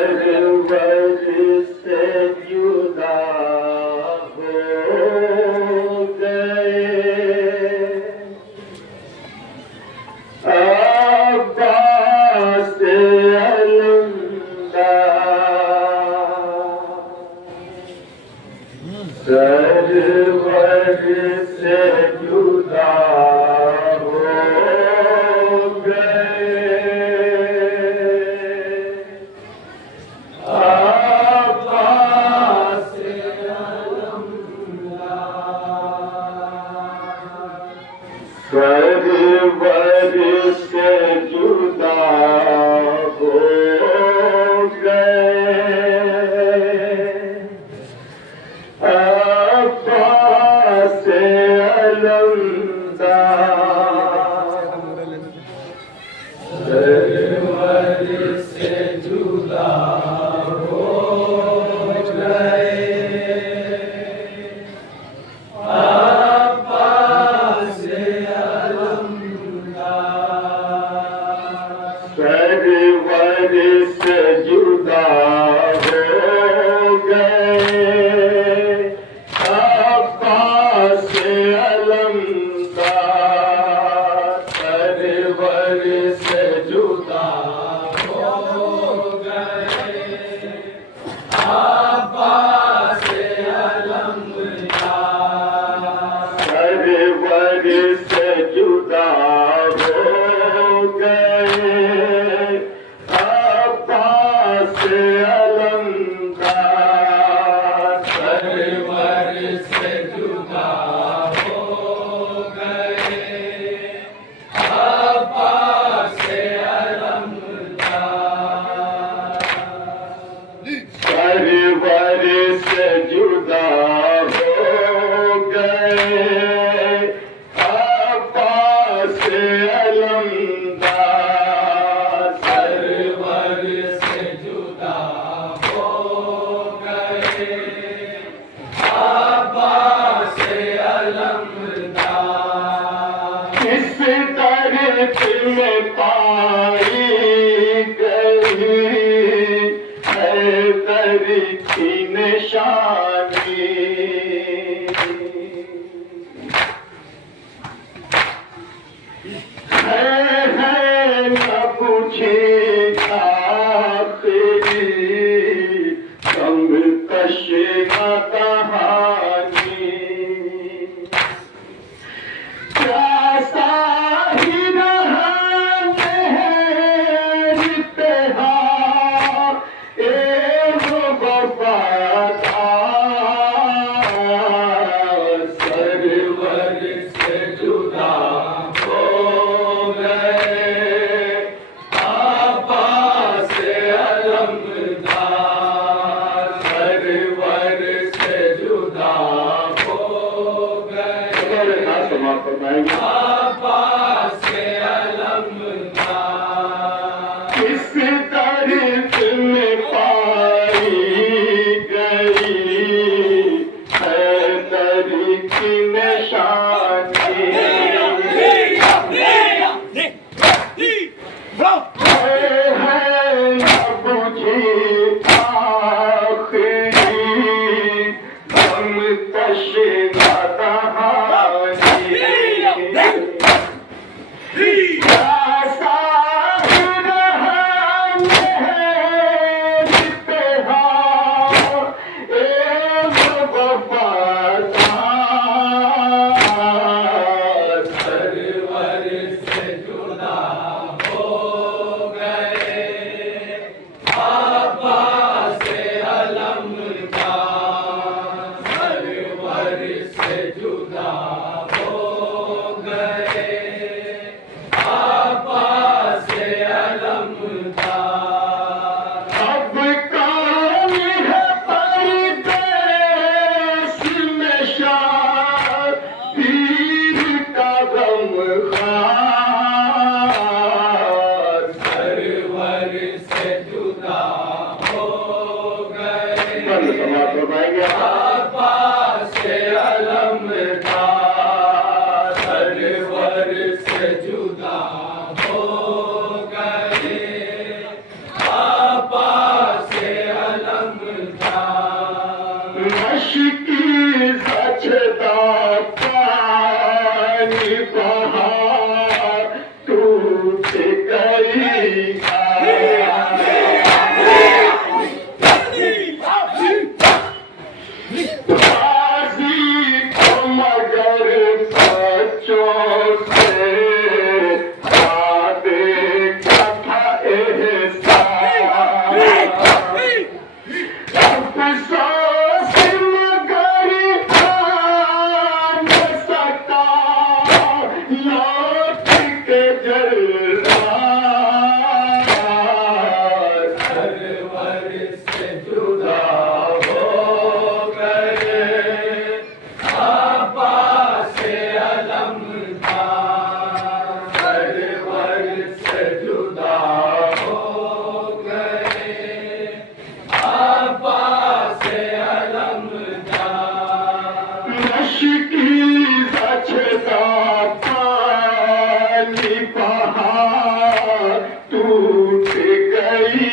server से जुदा हो गए अब्बास अलमदार सरवर से जुदा हो सरवर से जुदा हो गए अब्बास अलमदार सरवर से जुदा हो सरवर से जुदा हो गए अब्बास अलमदार सरवर से जुदा हो गए अब्बास अलमदार सरवर से जुदा हो गए अब्बास अलमदार सरवर से जुदा हो गए अब्बास अलमदार सरवर से जुदा हो गए अब्बास अलमदार सरवर से जुदा हो गए अब्बास अलमदार किस तरह में पाई गई हैदर की निशानी है न पूछे आखिरी कम कश न कहानी क्या साही रहा मेहर पे एक वफादार सरवर से जुदा हो गए अब्बास अलमदार सरवर से जुदा हो गए अब्बास अलमदार किस तारीख में पाई गई हैदर की निशानी जुदा हो गए अब्बास अशकी सचदा पानी बहा टूट गई बाजी को मगर बच्चों से देखा था एहसान अफसोस मगर आ न सका लौट के जलवा सरवर से जुदा हो गए आपा से अलम था सरवर से जुदा हो गए आपा से अलम था नशकी सचदा पानी बहा टूट गई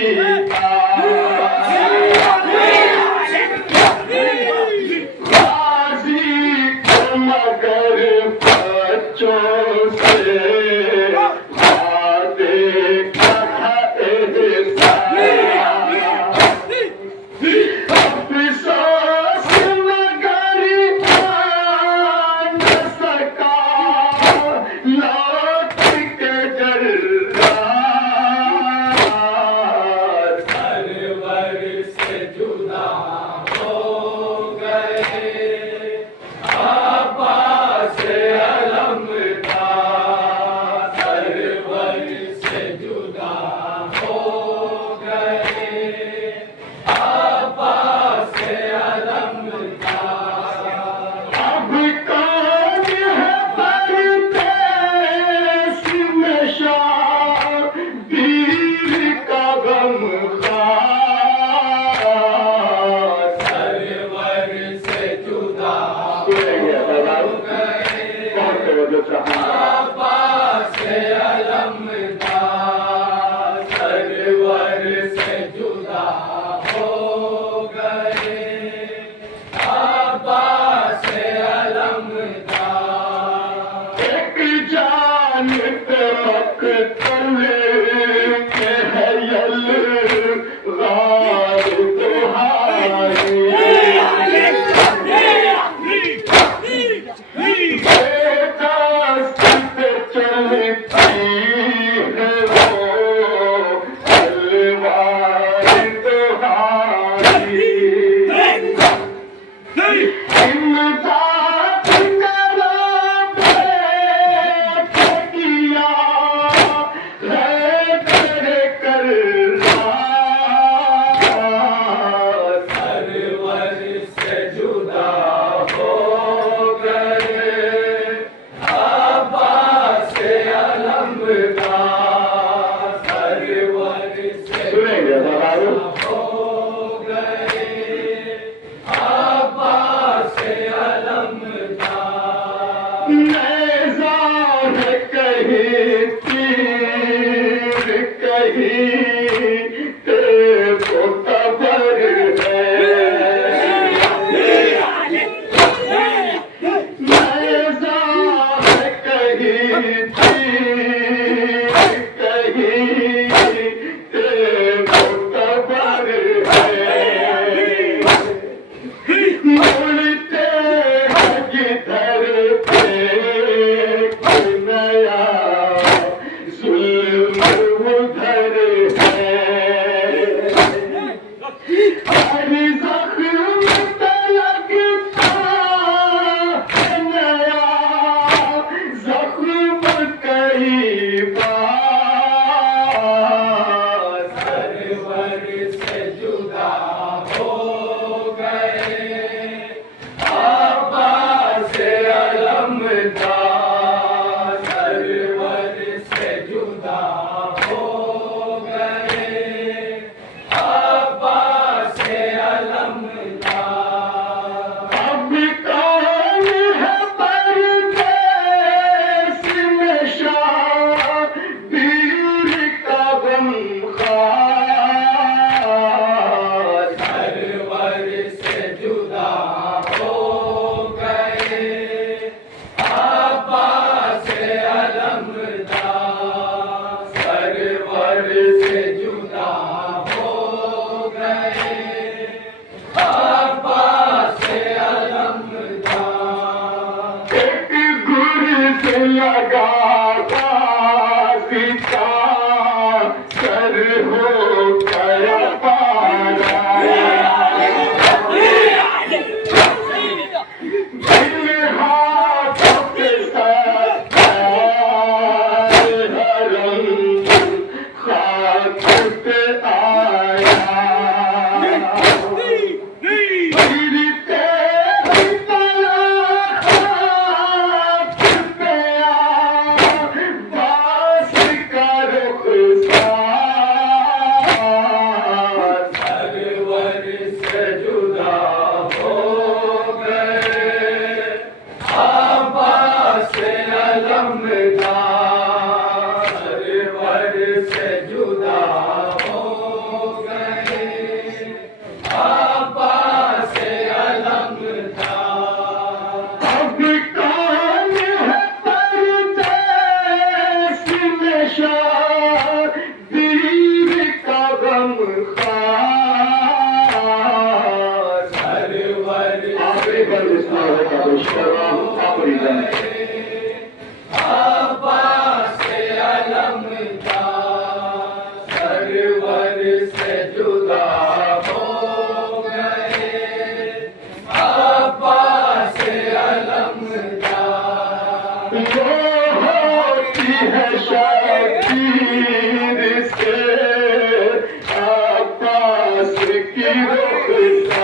होता तो शर्म अपनी जाने अब्बा से अलमदार सरवर से जुदा हो गए अब्बा से अलमदार वो होती है शबीर से अब्बास की रुखसार